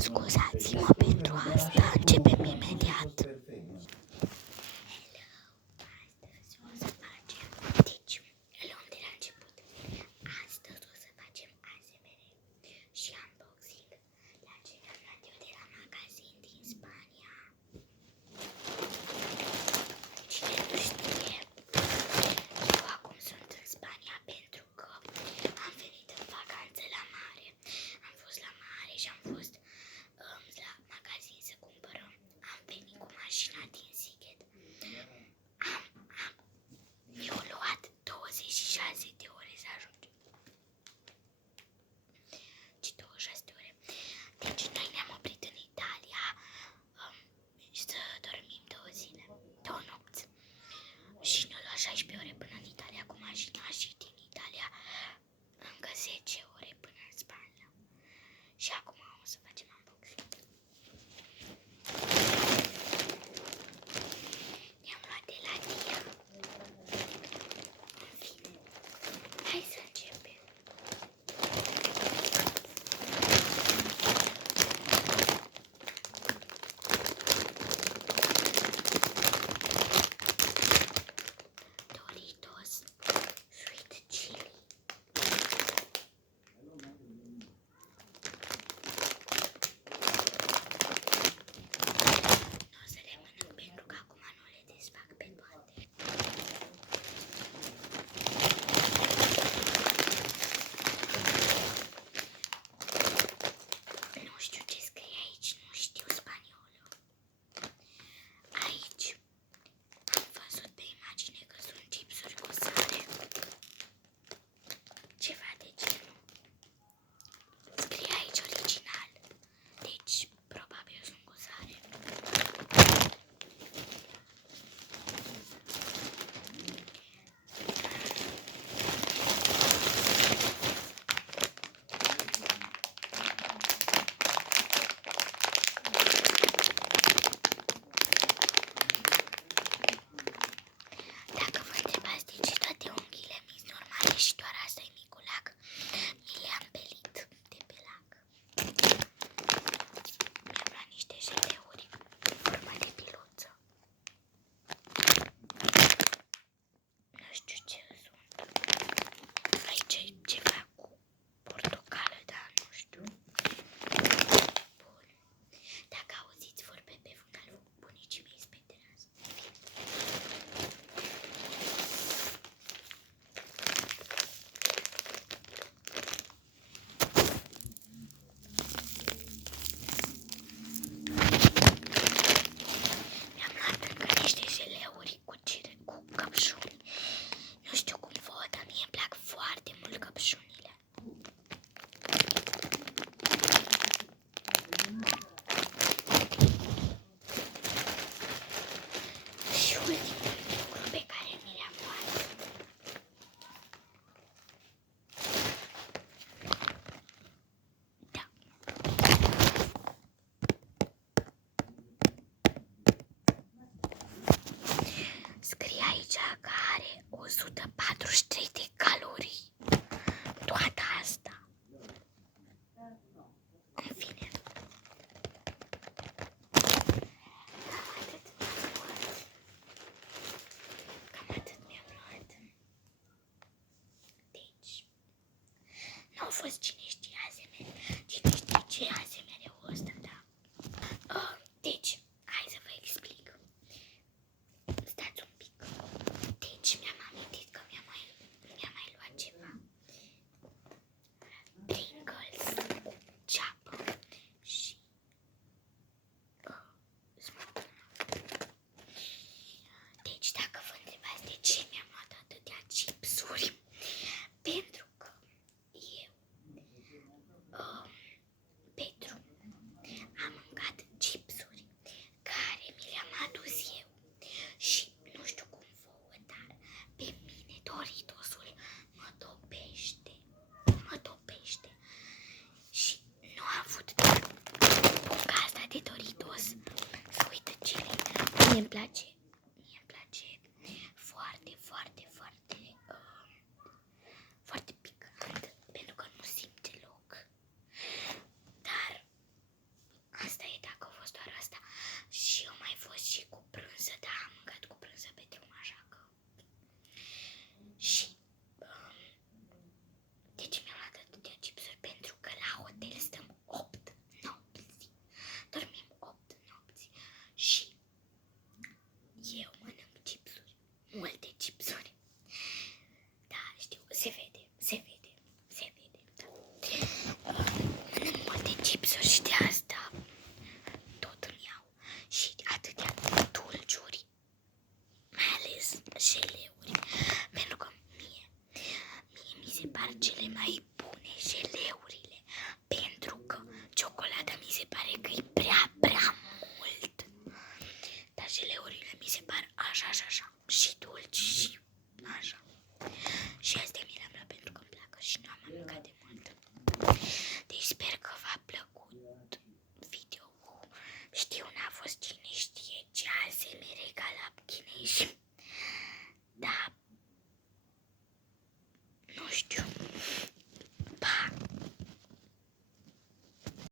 Scuzați-mă pentru asta, începem imediat. Astăzi o să facem, deci, luăm de la început. Astăzi o să facem ASMR și unboxing la ce am luat eu de la magazin din Spania. Cine nu știe, eu acum sunt în Spania pentru că am venit în vacanță la mare. Am fost la mare și am fost la magazin să cumpărăm. Am venit cu mașina din Sighet. Mi-au luat 26 de ore să ajungem. Și 26 de ore. Deci noi ne-am oprit în Italia să dormim 2 zile, 2 nopți. Și ne-au luat 16 ore până în Italia cu mașina și din Italia încă 10 ore până în Spania. Și acum o să facem unboxing. Ne-am luat de la Dia. În fine, hai să începem. Doritos Sweet Chili. Nu o să le mănânc pentru că acum nu le desfac pe toate. Nu știu ce scrie aici, nu știu spaniolă. Aici am văzut pe imagine că sunt chipsuri cu sare. Ceva de genul. Scrie aici original. Deci, probabil sunt cu sare. Dacă vă întrebați de ce toate unghiile mi-s normale și doar asta e miculac, mi le-am pelit de pe lac. Mi-am luat niște jeleuri în formă de piluță. Nu știu ce sunt. Aici e ceva cu portocală, dar nu știu. Bun. Dacă auziți vorbe pe fundal bunicii mei speterați. Mi-am luat încă niște jeleuri cu căpșuni. Nu știu cum văd, dar mie îmi plac foarte mult căpșunile. Și ultimul lucru pe care mi le-am luat. Da. Scrie aici că are 143 de calorii. Toată asta. În fine. Cam atât mi-am luat. Deci, nu au fost cine știe ASMR. Cine știe ce ASMR-ul ăsta, da. Deci, hai să vă explic. Stați un pic. Deci, mi-am amintit că mi-am mai luat ceva. Pringles cu ceapă și deci dacă vă întrebați de ce mi-am luat atâtea chipsuri, pentru că eu pe drum am mâncat chipsuri care mi le-am adus eu și nu știu cum vouă, dar pe mine Doritosul mă topește. Mă topește. Și nu am avut doar buca asta de Doritos Sweet Chili. Mie-mi place foarte, foarte, foarte, foarte picant, pentru că nu simt deloc. Dar Știu